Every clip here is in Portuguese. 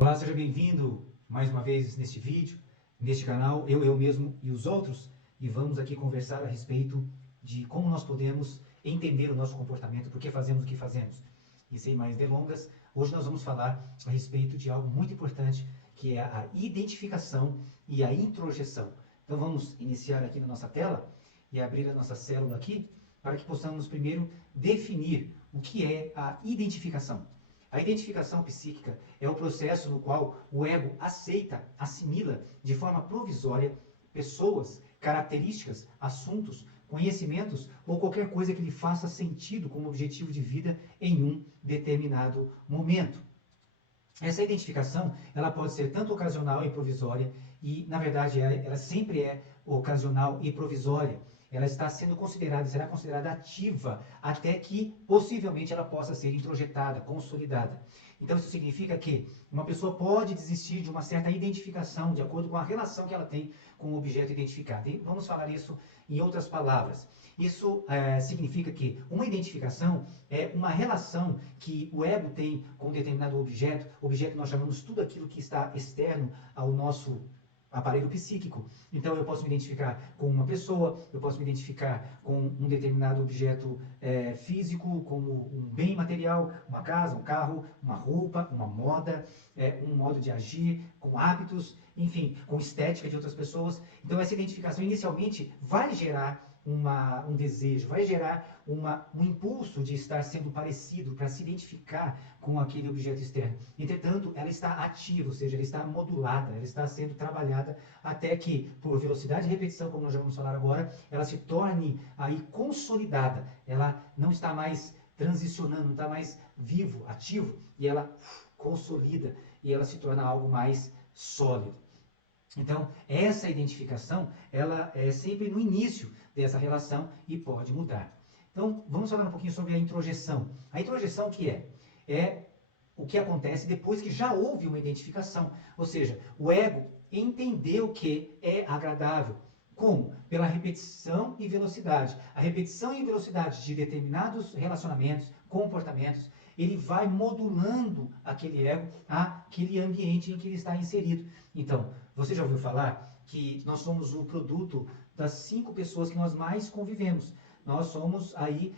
Olá, seja bem-vindo mais uma vez neste vídeo, neste canal, eu mesmo e os outros, e vamos aqui conversar a respeito de como nós podemos entender o nosso comportamento, por que fazemos o que fazemos. E sem mais delongas, hoje nós vamos falar a respeito de algo muito importante, que é a identificação e a introjeção. Então vamos iniciar aqui na nossa tela e abrir a nossa célula aqui, para que possamos primeiro definir o que é a identificação. A identificação psíquica é o processo no qual o ego aceita, assimila de forma provisória pessoas, características, assuntos, conhecimentos ou qualquer coisa que lhe faça sentido como objetivo de vida em um determinado momento. Essa identificação, ela pode ser tanto ocasional e provisória, e na verdade ela sempre é ocasional e provisória. Ela está sendo considerada, será considerada ativa, até que possivelmente ela possa ser introjetada, consolidada. Então isso significa que uma pessoa pode desistir de uma certa identificação, de acordo com a relação que ela tem com o objeto identificado. E vamos falar isso em outras palavras. Isso significa que uma identificação é uma relação que o ego tem com um determinado objeto nós chamamos tudo aquilo que está externo ao nosso aparelho psíquico. Então eu posso me identificar com uma pessoa, eu posso me identificar com um determinado objeto físico, como um bem material, uma casa, um carro, uma roupa, uma moda, um modo de agir, com hábitos, enfim, com estética de outras pessoas. Então essa identificação inicialmente vai gerar um desejo, vai gerar um impulso de estar sendo parecido, para se identificar com aquele objeto externo. Entretanto, ela está ativa, ou seja, ela está modulada, ela está sendo trabalhada até que, por velocidade e repetição, como nós já vamos falar agora, ela se torne aí consolidada. Ela não está mais transicionando, não está mais vivo, ativo, e ela consolida e ela se torna algo mais sólido. Então, essa identificação, ela é sempre no início dessa relação e pode mudar. Então, vamos falar um pouquinho sobre a introjeção. A introjeção o que é? É o que acontece depois que já houve uma identificação. Ou seja, o ego entendeu que é agradável. Como? Pela repetição e velocidade. A repetição e velocidade de determinados relacionamentos, comportamentos, ele vai modulando aquele ego àquele ambiente em que ele está inserido. Então, você já ouviu falar que nós somos o produto das 5 pessoas que nós mais convivemos. Nós somos aí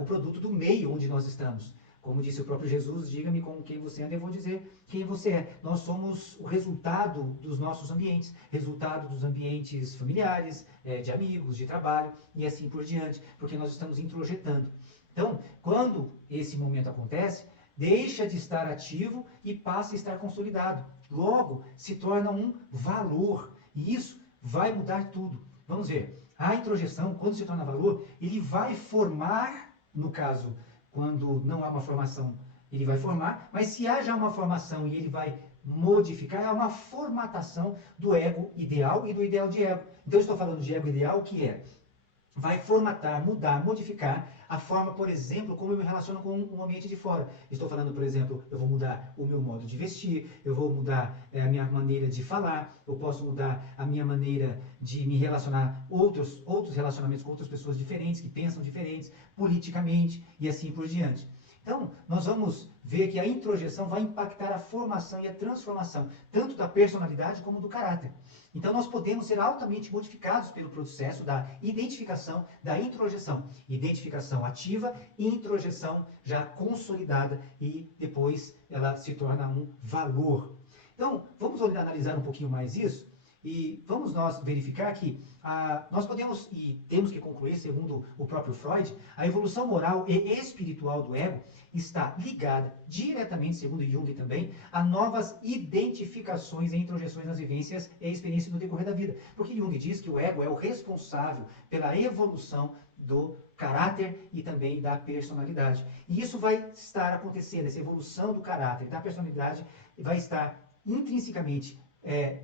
o produto do meio onde nós estamos. Como disse o próprio Jesus, diga-me com quem você anda e eu vou dizer quem você é. Nós somos o resultado dos nossos ambientes, resultado dos ambientes familiares, de amigos, de trabalho e assim por diante, porque nós estamos introjetando. Então, quando esse momento acontece, deixa de estar ativo e passa a estar consolidado. Logo, se torna um valor. E isso vai mudar tudo. Vamos ver. A introjeção, quando se torna valor, ele vai formar, no caso, quando não há uma formação, ele vai formar, mas se há já uma formação e ele vai modificar, é uma formatação do ego ideal e do ideal de ego. Então, eu estou falando de ego ideal, que vai formatar, mudar, modificar a forma, por exemplo, como eu me relaciono com o ambiente de fora. Estou falando, por exemplo, eu vou mudar o meu modo de vestir, eu vou mudar a minha maneira de falar, eu posso mudar a minha maneira de me relacionar, outros relacionamentos com outras pessoas diferentes, que pensam diferentes, politicamente e assim por diante. Então, nós vamos ver que a introjeção vai impactar a formação e a transformação, tanto da personalidade como do caráter. Então, nós podemos ser altamente modificados pelo processo da identificação, da introjeção. Identificação ativa e introjeção já consolidada e depois ela se torna um valor. Então, vamos analisar um pouquinho mais isso e vamos nós verificar que nós podemos e temos que concluir, segundo o próprio Freud, a evolução moral e espiritual do ego está ligada diretamente, segundo Jung também, a novas identificações e introjeções nas vivências e experiências no decorrer da vida. Porque Jung diz que o ego é o responsável pela evolução do caráter e também da personalidade. E isso vai estar acontecendo, essa evolução do caráter e da personalidade vai estar intrinsecamente,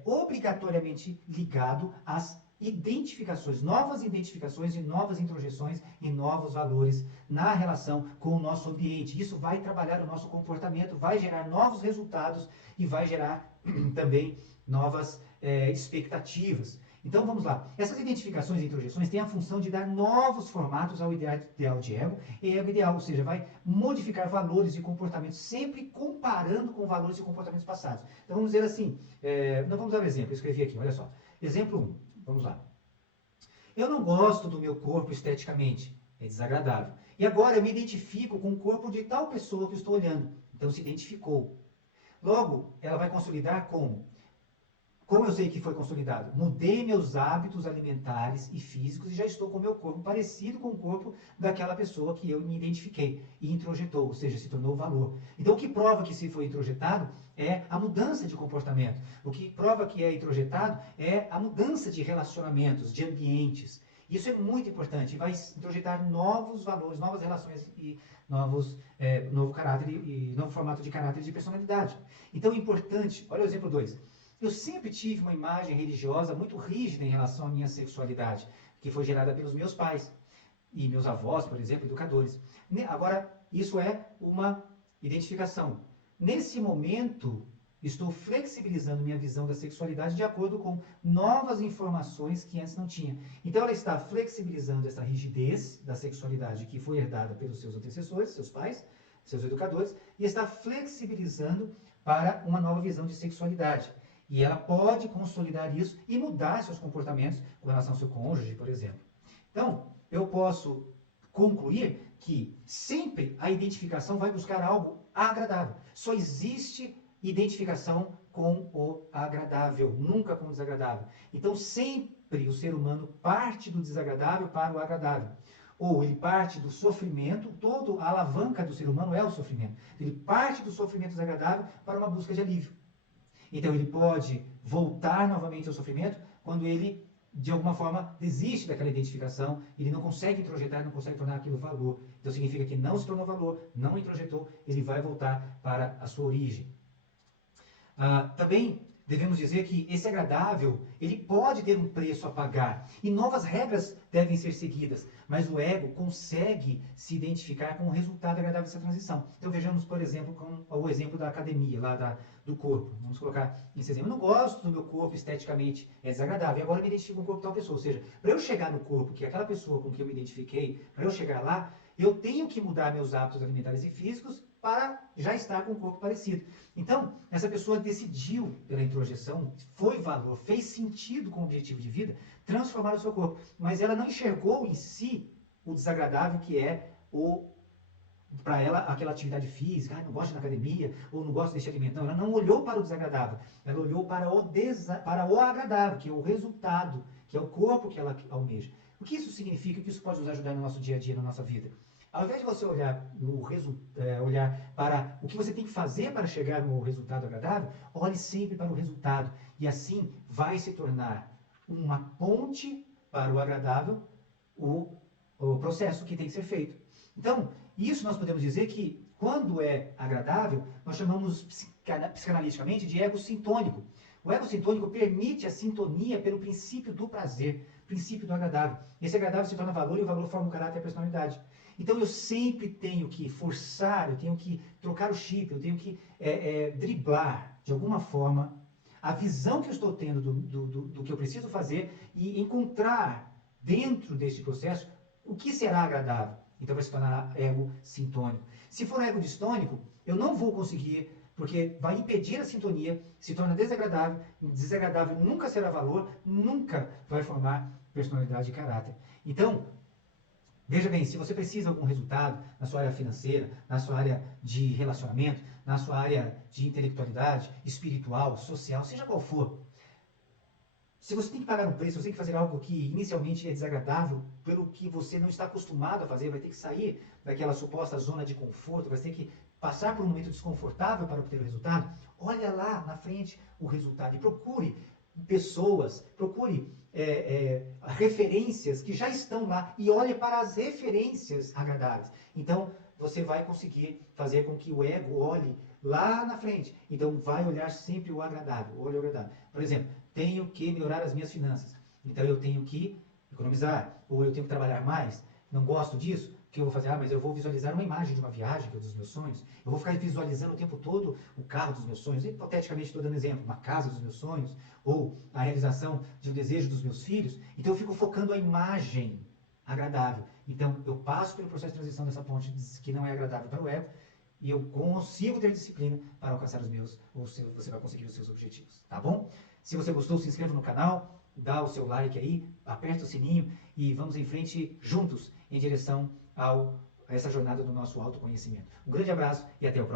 obrigatoriamente ligado às identificações, novas identificações e novas introjeções e novos valores na relação com o nosso ambiente. Isso vai trabalhar o nosso comportamento, vai gerar novos resultados e vai gerar também novas expectativas. Então vamos lá. Essas identificações e introjeções têm a função de dar novos formatos ao ideal de ego e ego ideal, ou seja, vai modificar valores e comportamentos, sempre comparando com valores e comportamentos passados. Então vamos dizer assim, não vamos dar um exemplo, eu escrevi aqui, olha só. Exemplo 1, vamos lá. Eu não gosto do meu corpo esteticamente, é desagradável. E agora eu me identifico com o corpo de tal pessoa que eu estou olhando. Então se identificou. Logo, ela vai consolidar como eu sei que foi consolidado? Mudei meus hábitos alimentares e físicos e já estou com o meu corpo parecido com o corpo daquela pessoa que eu me identifiquei e introjetou, ou seja, se tornou valor. Então, o que prova que se foi introjetado é a mudança de comportamento. O que prova que é introjetado é a mudança de relacionamentos, de ambientes. Isso é muito importante. Vai introjetar novos valores, novas relações e novo caráter e novo formato de caráter e de personalidade. Então, é importante. Olha o exemplo 2. Eu sempre tive uma imagem religiosa muito rígida em relação à minha sexualidade, que foi gerada pelos meus pais e meus avós, por exemplo, educadores. Agora, isso é uma identificação. Nesse momento, estou flexibilizando minha visão da sexualidade de acordo com novas informações que antes não tinha. Então, ela está flexibilizando essa rigidez da sexualidade que foi herdada pelos seus antecessores, seus pais, seus educadores, e está flexibilizando para uma nova visão de sexualidade. E ela pode consolidar isso e mudar seus comportamentos com relação ao seu cônjuge, por exemplo. Então, eu posso concluir que sempre a identificação vai buscar algo agradável. Só existe identificação com o agradável, nunca com o desagradável. Então, sempre o ser humano parte do desagradável para o agradável. Ou ele parte do sofrimento, toda a alavanca do ser humano é o sofrimento. Ele parte do sofrimento desagradável para uma busca de alívio. Então ele pode voltar novamente ao sofrimento quando ele, de alguma forma, desiste daquela identificação, ele não consegue introjetar, não consegue tornar aquilo valor. Então significa que não se tornou valor, não introjetou, ele vai voltar para a sua origem. Também devemos dizer que esse agradável, ele pode ter um preço a pagar e novas regras devem ser seguidas, mas o ego consegue se identificar com o resultado agradável dessa transição. Então vejamos, por exemplo, com o exemplo da academia, lá do corpo. Vamos colocar esse exemplo. Eu não gosto do meu corpo esteticamente, é desagradável, e agora eu me identifico com o corpo de tal pessoa. Ou seja, para eu chegar no corpo que aquela pessoa com que eu me identifiquei, para eu chegar lá, eu tenho que mudar meus hábitos alimentares e físicos para já estar com um corpo parecido. Então, essa pessoa decidiu pela introjeção, foi valor, fez sentido com o objetivo de vida, transformar o seu corpo. Mas ela não enxergou em si o desagradável que é para ela aquela atividade física, não gosto de ir na academia, ou não gosto desse alimento. Não, ela não olhou para o desagradável, ela olhou para o agradável, que é o resultado, que é o corpo que ela almeja. O que isso significa? O que isso pode nos ajudar no nosso dia a dia, na nossa vida? Ao invés de você olhar para o que você tem que fazer para chegar no resultado agradável, olhe sempre para o resultado. E assim vai se tornar uma ponte para o agradável, o processo que tem que ser feito. Então, isso nós podemos dizer que, quando é agradável, nós chamamos psicanaliticamente de ego sintônico. O ego sintônico permite a sintonia pelo princípio do prazer, princípio do agradável. Esse agradável se torna valor e o valor forma o caráter e a personalidade. Então eu sempre tenho que forçar, eu tenho que trocar o chip, eu tenho que driblar, de alguma forma, a visão que eu estou tendo do que eu preciso fazer e encontrar dentro deste processo o que será agradável. Então vai se tornar ego sintônico. Se for ego distônico, eu não vou conseguir, porque vai impedir a sintonia, se torna desagradável nunca será valor, nunca vai formar personalidade e caráter. Então, veja bem, se você precisa de algum resultado na sua área financeira, na sua área de relacionamento, na sua área de intelectualidade, espiritual, social, seja qual for, se você tem que pagar um preço, você tem que fazer algo que inicialmente é desagradável, pelo que você não está acostumado a fazer, vai ter que sair daquela suposta zona de conforto, vai ter que passar por um momento desconfortável para obter o resultado, olha lá na frente o resultado e procure pessoas, procure referências que já estão lá e olhe para as referências agradáveis. Então, você vai conseguir fazer com que o ego olhe lá na frente. Então, vai olhar sempre o agradável, olhe o agradável. Por exemplo, tenho que melhorar as minhas finanças. Então, eu tenho que economizar, ou eu tenho que trabalhar mais. Não gosto disso? que eu vou fazer? Ah, mas eu vou visualizar uma imagem de uma viagem, que é dos meus sonhos. Eu vou ficar visualizando o tempo todo o carro dos meus sonhos. Hipoteticamente, estou dando exemplo, uma casa dos meus sonhos, ou a realização de um desejo dos meus filhos. Então, eu fico focando a imagem agradável. Então, eu passo pelo processo de transição dessa ponte que não é agradável para o ego, e eu consigo ter disciplina para alcançar os meus, ou você vai conseguir os seus objetivos, tá bom? Se você gostou, se inscreva no canal, dá o seu like aí, aperta o sininho e vamos em frente juntos em direção a essa jornada do nosso autoconhecimento. Um grande abraço e até o próximo.